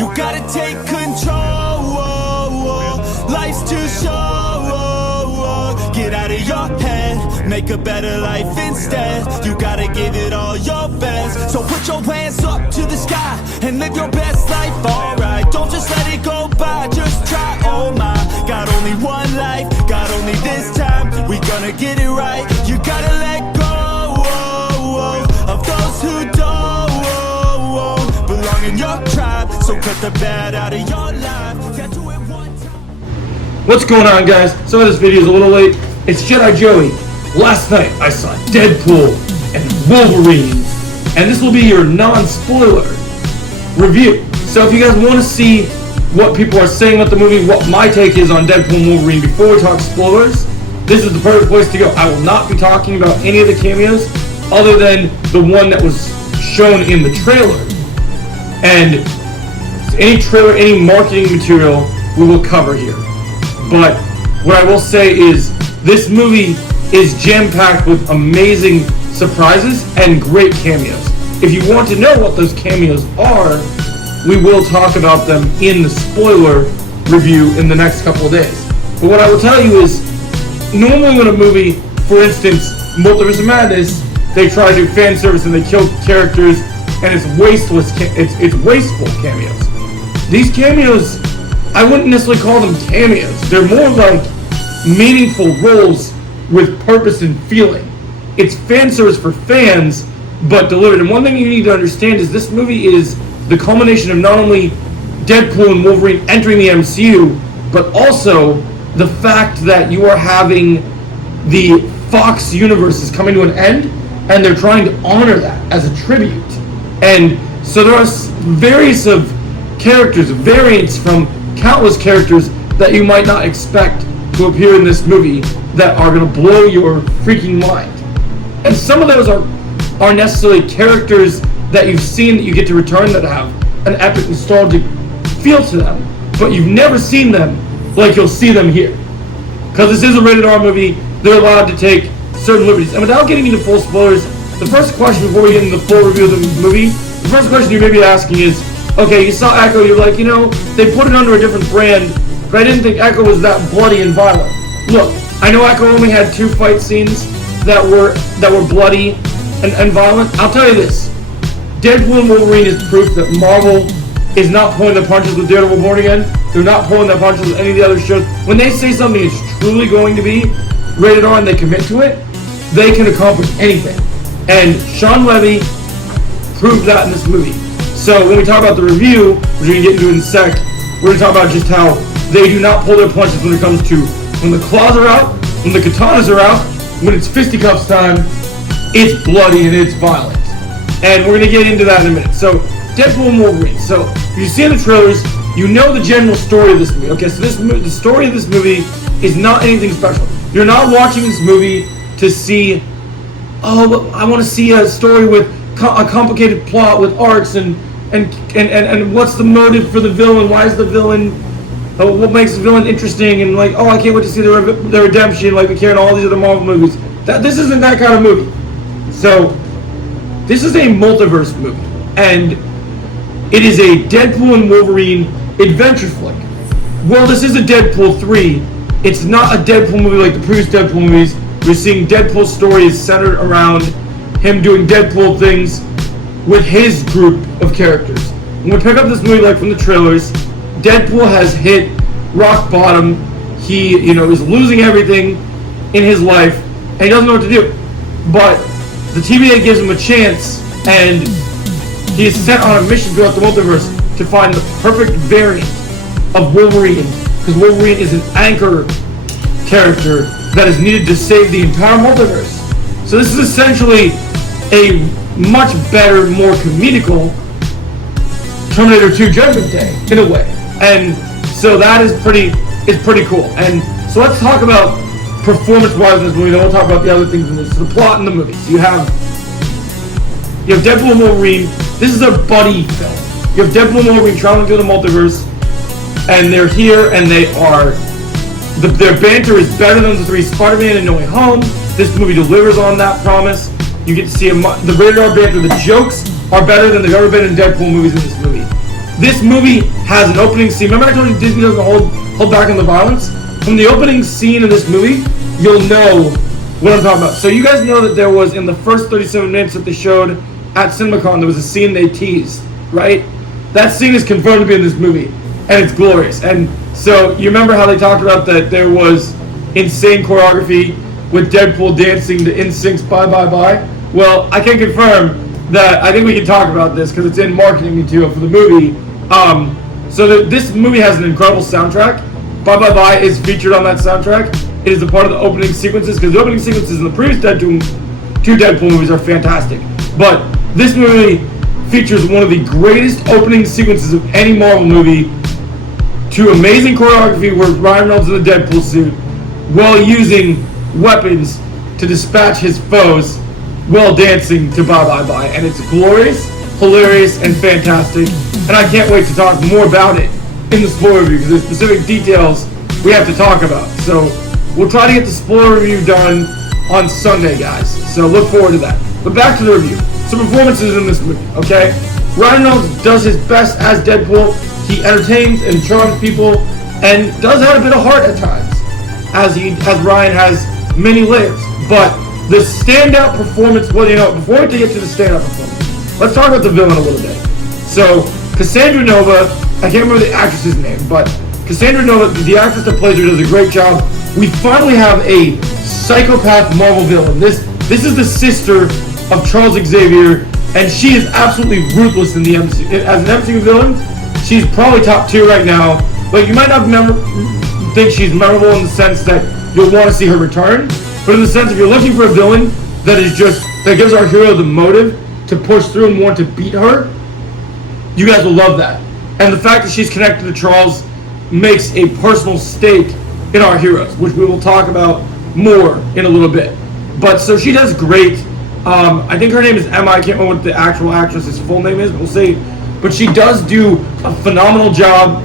You gotta take control. Life's too short. Get out of your head, make a better life instead. You gotta give it all your best. So put your hands up to the sky and live your best life, alright. Don't just let it go by, just try, oh my. Got only one life, got only this time. We gonna get it right. You gotta let go of those who don't belong in your tribe. So cut the bad out of your life. Can't do it one time. What's going on, guys? Sorry this video is a little late. It's Jedi Joey. Last night I saw Deadpool and Wolverine, and this will be your non-spoiler review. So if you guys want to see what people are saying about the movie, what my take is on Deadpool and Wolverine before we talk spoilers, this is the perfect place to go. I will not be talking about any of the cameos other than the one that was shown in the trailer. And any trailer, any marketing material we will cover here. But what I will say is this movie is jam-packed with amazing surprises and great cameos. If you want to know what those cameos are, we will talk about them in the spoiler review in the next couple of days. But what I will tell you is, normally when a movie, for instance, Multiverse of Madness, they try to do fan service and they kill characters, and it's wasteful cameos. These cameos, I wouldn't necessarily call them cameos. They're more like meaningful roles with purpose and feeling. It's fan service for fans, but delivered. And one thing you need to understand is this movie is the culmination of not only Deadpool and Wolverine entering the MCU, but also the fact that you are having the Fox universe is coming to an end, and they're trying to honor that as a tribute. And so there are various variants from countless characters that you might not expect to appear in this movie that are going to blow your freaking mind. And some of those are necessarily characters that you've seen that you get to return that have an epic nostalgic feel to them, but you've never seen them like you'll see them here. Because this is a rated R movie, they're allowed to take certain liberties. And without getting into full spoilers, the first question before we get into the full review of the movie, the first question you may be asking is, okay, you saw Echo, you're like, they put it under a different brand, but I didn't think Echo was that bloody and violent. Look, I know Echo only had 2 fight scenes that were bloody and violent. I'll tell you this, Deadpool and Wolverine is proof that Marvel is not pulling the punches with Daredevil Born Again. They're not pulling the punches with any of the other shows. When they say something is truly going to be rated R and they commit to it, they can accomplish anything. And Shawn Levy proved that in this movie. So when we talk about the review, which we're going to get into in a sec, we're going to talk about just how they do not pull their punches when it comes to when the claws are out, when the katanas are out, when it's fisticuffs time, it's bloody and it's violent. And we're going to get into that in a minute. So, Deadpool and Wolverine. So, if you see in the trailers, you know the general story of this movie. Okay, so the story of this movie is not anything special. You're not watching this movie to see, oh, I want to see a story with a complicated plot with arcs and what's the motive for the villain? Why is the villain? What makes the villain interesting? And like, oh, I can't wait to see their redemption, like we care in all these other Marvel movies. This isn't that kind of movie. So, this is a multiverse movie, and it is a Deadpool and Wolverine adventure flick. Well, this is a Deadpool 3. It's not a Deadpool movie like the previous Deadpool movies. We're seeing Deadpool's story is centered around him doing Deadpool things with his group of characters. When we pick up this movie, like from the trailers, Deadpool has hit rock bottom. He, is losing everything in his life, and he doesn't know what to do. But the TVA gives him a chance, and he is sent on a mission throughout the multiverse to find the perfect variant of Wolverine, because Wolverine is an anchor character that is needed to save the entire multiverse. So this is essentially a much better, more comedical Terminator 2 Judgment Day, in a way. And so that is pretty cool. And so let's talk about performance-wise in this movie, then we'll talk about the other things in this. So the plot in the movie. So you have Deadpool and Wolverine. This is a buddy film. You have Deadpool and Wolverine traveling through the multiverse, and they're here, and their banter is better than the 3 Spider-Man and No Way Home. This movie delivers on that promise. You get to see the rated R banter. The jokes are better than they've ever been in Deadpool movies in this movie. this movie has an opening scene. Remember I told you Disney doesn't hold back on the violence? From the opening scene of this movie, you'll know what I'm talking about. So you guys know that there was, in the first 37 minutes that they showed at CinemaCon, there was a scene they teased, right? That scene is confirmed to be in this movie, and it's glorious. And so you remember how they talked about that there was insane choreography with Deadpool dancing to NSYNC's Bye Bye Bye? Well, I can confirm that I think we can talk about this because it's in marketing material for the movie. So this movie has an incredible soundtrack. Bye Bye Bye is featured on that soundtrack. It is a part of the opening sequences because the opening sequences in the previous two Deadpool movies are fantastic. But this movie features one of the greatest opening sequences of any Marvel movie, to amazing choreography where Ryan Reynolds in the Deadpool suit, while using weapons to dispatch his foes, while dancing to Bye Bye Bye. And it's glorious, hilarious, and fantastic. And I can't wait to talk more about it in the spoiler review because there's specific details we have to talk about. So we'll try to get the spoiler review done on Sunday, guys. So look forward to that. But back to the review. Some performances in this movie, okay? Ryan Reynolds does his best as Deadpool. He entertains and charms people and does have a bit of heart at times, as Ryan has many layers. But the standout performance, well, before we get to the standout performance, let's talk about the villain a little bit. So Cassandra Nova, I can't remember the actress's name, but Cassandra Nova, the actress that plays her, does a great job. We finally have a psychopath Marvel villain. This is the sister of Charles Xavier, and she is absolutely ruthless in the MCU. As an MCU villain, she's probably top tier right now, but you might not think she's memorable in the sense that you'll want to see her return, but in the sense if you're looking for a villain that gives our hero the motive to push through and want to beat her, you guys will love that. And the fact that she's connected to Charles makes a personal stake in our heroes, which we will talk about more in a little bit. But so she does great. I think her name is Emma. I can't remember what the actual actress's full name is, but we'll see. But she does do a phenomenal job.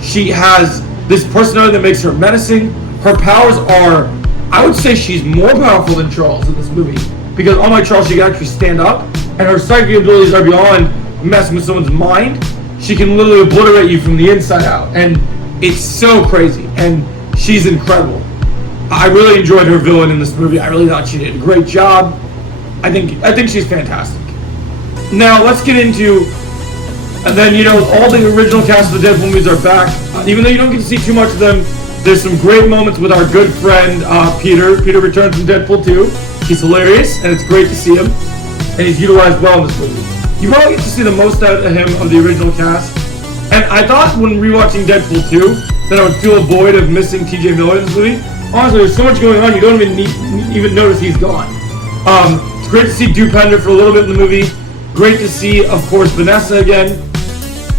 She has this personality that makes her menacing. Her powers are, I would say she's more powerful than Charles in this movie. Because unlike Charles, she can actually stand up. And her psychic abilities are beyond messing with someone's mind. She can literally obliterate you from the inside out. And it's so crazy. And she's incredible. I really enjoyed her villain in this movie. I really thought she did a great job. I think she's fantastic. Now let's get into, and then all the original cast of the Deadpool movies are back. Even though you don't get to see too much of them, there's some great moments with our good friend Peter. Peter returns from Deadpool 2. He's hilarious, and it's great to see him. And he's utilized well in this movie. You probably get to see the most out of him of the original cast. And I thought when rewatching Deadpool 2 that I would feel a void of missing TJ Miller in this movie. Honestly, there's so much going on, you don't even notice he's gone. It's great to see Dupender for a little bit in the movie. Great to see, of course, Vanessa again.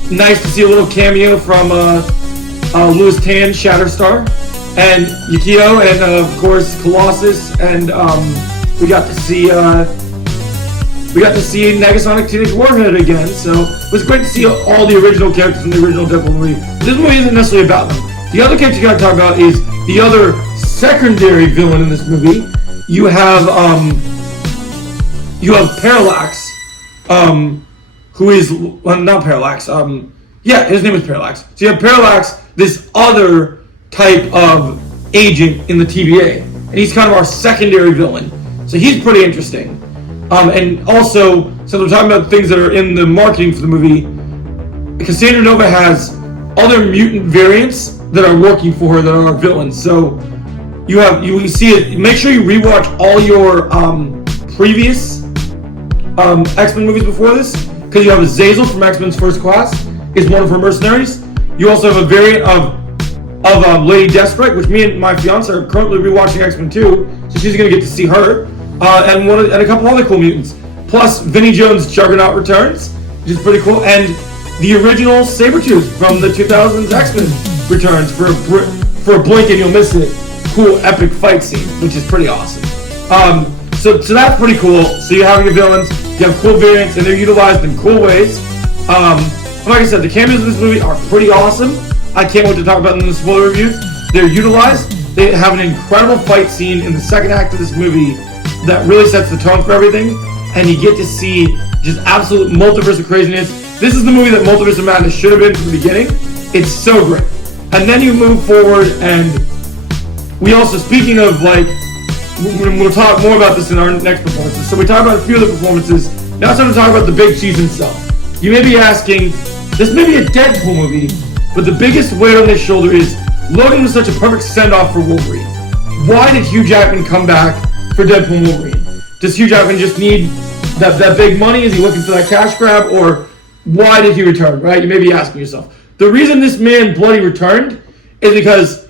Nice to see a little cameo from Louis Tan, Shatterstar, and Yukio, and of course Colossus, and we got to see Negasonic Teenage Warhead again. So it was great to see all the original characters in the original Deadpool movie. This movie isn't necessarily about them. The other character you gotta talk about is the other secondary villain in this movie. You have Parallax, who is not Parallax. His name is Parallax. So you have Parallax, this other type of agent in the TVA, and he's kind of our secondary villain. So he's pretty interesting. And also, since we're talking about things that are in the marketing for the movie, Cassandra Nova has other mutant variants that are working for her that are our villains. So you see it. Make sure you rewatch all your previous X-Men movies before this, because you have Azazel from X-Men's First Class is one of her mercenaries. You also have a variant of Lady Deathstrike, which me and my fiance are currently rewatching X-Men 2, so she's gonna get to see her, and a couple other cool mutants. Plus, Vinnie Jones' Juggernaut returns, which is pretty cool, and the original Sabretooth from the 2000s X-Men returns for a blink and you'll miss it. Cool, epic fight scene, which is pretty awesome. So that's pretty cool. So you're having your villains, you have cool variants, and they're utilized in cool ways. Like I said, the cameos in this movie are pretty awesome. I can't wait to talk about them in the spoiler reviews. They're utilized. They have an incredible fight scene in the second act of this movie that really sets the tone for everything, and you get to see just absolute multiverse of craziness. this is the movie that Multiverse of Madness should have been from the beginning. It's so great. And then you move forward, and we also, speaking of like, we'll talk more about this in our next performances. So we talked about a few of the performances. Now it's time to talk about the big cheese himself. You may be asking, this may be a Deadpool movie, but the biggest weight on his shoulder is Logan was such a perfect send-off for Wolverine. Why did Hugh Jackman come back for Deadpool and Wolverine? Does Hugh Jackman just need that big money? Is he looking for that cash grab? Or why did he return, right? You may be asking yourself. The reason this man bloody returned is because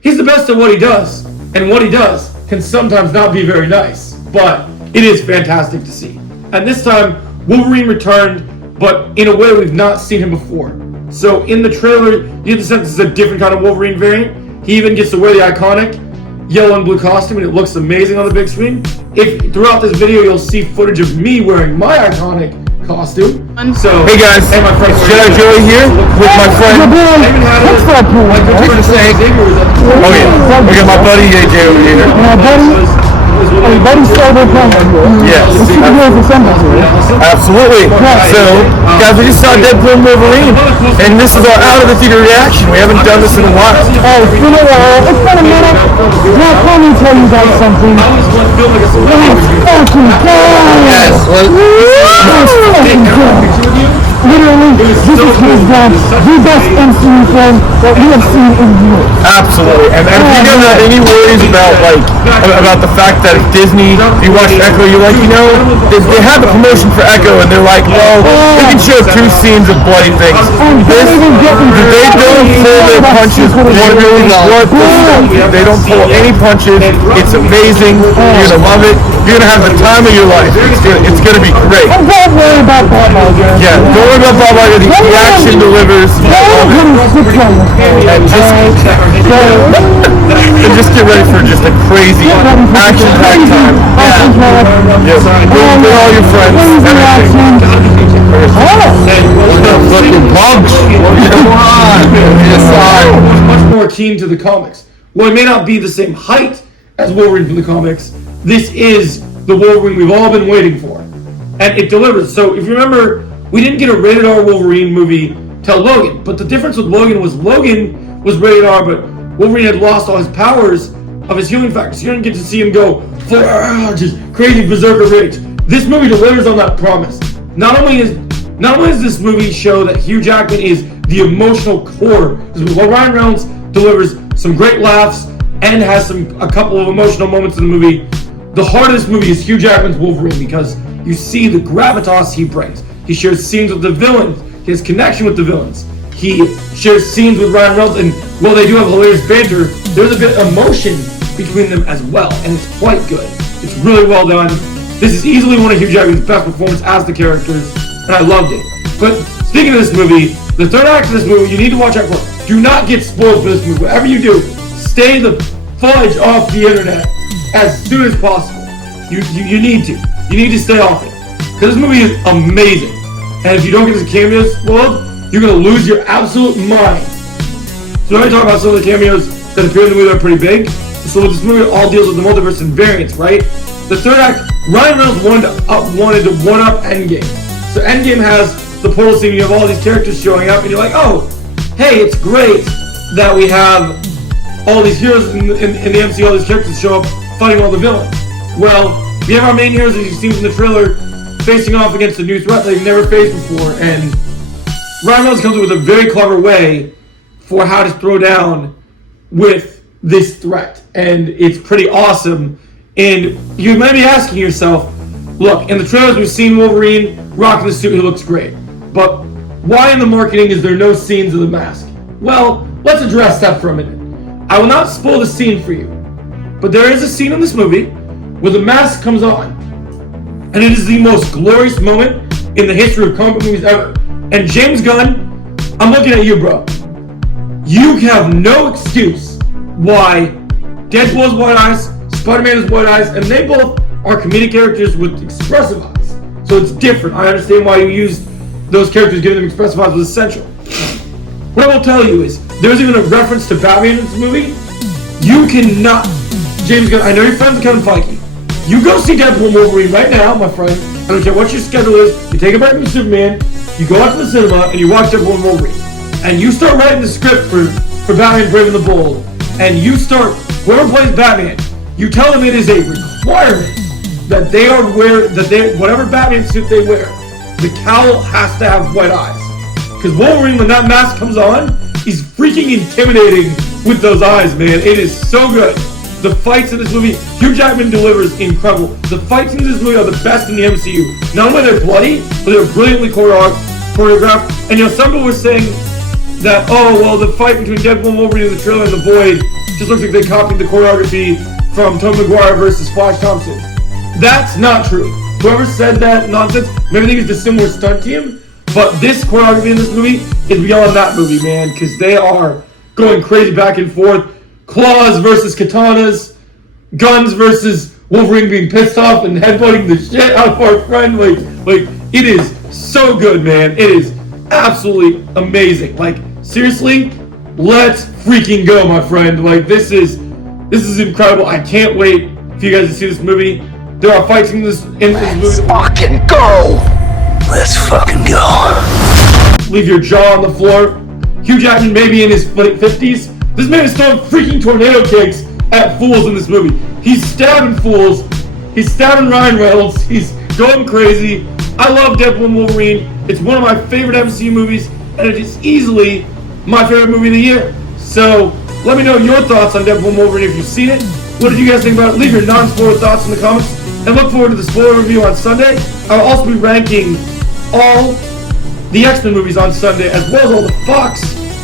he's the best at what he does. And what he does can sometimes not be very nice. But it is fantastic to see. And this time, Wolverine returned, but in a way we've not seen him before. So in the trailer, you get the sense it's a different kind of Wolverine variant. He even gets to wear the iconic yellow and blue costume, and it looks amazing on the big screen. If throughout this video you'll see footage of me wearing my iconic costume. So hey guys, and my friend Jedi Joey here with my friend. Oh yeah, we got my buddy AJ over here. Yes, absolutely. So, guys, we just saw Deadpool and Wolverine, and this is our out of the theater reaction. We haven't done this in a while. Oh, it's been a while. It's been a minute. Now, let me tell you guys something. Yes. Literally, this is hands down the best MCU film that we have seen in years. Absolutely. And if you don't have any worries about the fact that if Disney, if you watch Echo, you're like, you know, they have a promotion for Echo, and they're like, well, we can show 2 scenes of bloody things. They don't pull their punches. They don't pull any punches. It's amazing. You're gonna love it. You're gonna have the time of your life. It's gonna be great. And don't worry about Bob Iger. Yeah, don't worry about Bob Iger. The action delivers. And just get ready for just a crazy action-packed time. Yeah. With all your friends. Looking punks. Come on. Much more keen to the comics. Well, it may not be the same height as Wolverine from the comics. This is the Wolverine we've all been waiting for. And it delivers. So if you remember, we didn't get a rated R Wolverine movie till Logan. But the difference with Logan was rated R, but Wolverine had lost all his powers of his healing factor. So you didn't get to see him go just crazy berserker rage. This movie delivers on that promise. Not only does this movie show that Hugh Jackman is the emotional core, because Ryan Reynolds delivers some great laughs and has a couple of emotional moments in the movie. The heart of this movie is Hugh Jackman's Wolverine, because you see the gravitas he brings. He shares scenes with the villains. He has connection with the villains. He shares scenes with Ryan Reynolds, and while they do have hilarious banter, there's a bit of emotion between them as well, and it's quite good. It's really well done. This is easily one of Hugh Jackman's best performances as the characters, and I loved it. But speaking of this movie, the third act of this movie, you need to watch out for. Do not get spoiled for this movie. Whatever you do, stay the fudge off the internet as soon as possible. You need to. You need to stay off it. Because this movie is amazing. And if you don't get his cameos spoiled, you're going to lose your absolute mind. So let me talk about some of the cameos that appear in the movie that are pretty big. So this movie all deals with the multiverse and variants, right? The third act, Ryan Reynolds wanted to one-up Endgame. So Endgame has the portal scene, you have all these characters showing up, and you're like, oh, hey, it's great that we have all these heroes in the MCU, all these characters show up fighting all the villains. Well, we have our main heroes, as you've seen from the trailer, facing off against a new threat they've never faced before, and Ryan Reynolds comes up with a very clever way for how to throw down with this threat, and it's pretty awesome. And you might be asking yourself, look, in the trailers we've seen Wolverine rocking the suit, he looks great, but why in the marketing is there no scenes of the mask? Well, let's address that for a minute. I will not spoil the scene for you, but there is a scene in this movie where the mask comes on, and it is the most glorious moment in the history of comic book movies ever. And James Gunn, I'm looking at you, bro. You have no excuse why Deadpool has white eyes, Spider-Man has white eyes, and they both are comedic characters with expressive eyes. So it's different. I understand why you used those characters, giving them expressive eyes was essential. What I will tell you is, there's even a reference to Batman in this movie. You cannot, James Gunn, I know you're friends with Kevin Feige. You go see Deadpool and Wolverine right now, my friend. I don't care what your schedule is. You take a break from Superman. you go out to the cinema and you watch Deadpool and Wolverine, and you start writing the script for Batman Brave and the Bold, and you start, whoever plays Batman, you tell them it is a requirement that they are whatever Batman suit they wear, the cowl has to have white eyes. Because Wolverine, when that mask comes on, he's freaking intimidating with those eyes, man. It is so good. The fights in this movie, Hugh Jackman delivers incredible. The fights in this movie are the best in the MCU. Not only they're bloody, but they're brilliantly choreographed. And some people were saying that, oh, well, the fight between Deadpool and Wolverine in the trailer and The Void just looks like they copied the choreography from Tobey Maguire versus Flash Thompson. That's not true. Whoever said that nonsense, maybe they used a similar stunt team, but this choreography in this movie is beyond that movie, man, because they are going crazy back and forth. Claws versus katanas, guns versus Wolverine being pissed off and headbutting the shit out of our friend. Like it is so good, man. It is absolutely amazing. Like, seriously, let's freaking go, my friend. Like, this is incredible. I can't wait for you guys to see this movie. There are fights in this movie. Let's fucking go! Let's fucking go. Leave your jaw on the floor. Hugh Jackman may be in his late 50s. This man is throwing freaking tornado kicks at fools in this movie. He's stabbing fools. He's stabbing Ryan Reynolds. He's going crazy. I love Deadpool and Wolverine. It's one of my favorite MCU movies, and it is easily my favorite movie of the year. So, let me know your thoughts on Deadpool and Wolverine if you've seen it. What did you guys think about it? Leave your non-spoiler thoughts in the comments, and look forward to the spoiler review on Sunday. I'll also be ranking all the X-Men movies on Sunday, as well as all the Fox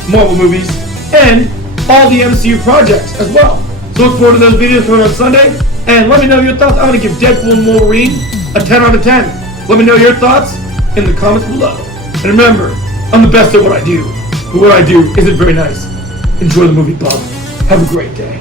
Marvel movies, and all the MCU projects as well. So look forward to those videos coming on Sunday, and let me know your thoughts. I'm going to give Deadpool and Wolverine a 10 out of 10. Let me know your thoughts in the comments below. And remember, I'm the best at what I do, but what I do isn't very nice. Enjoy the movie, bub. Have a great day.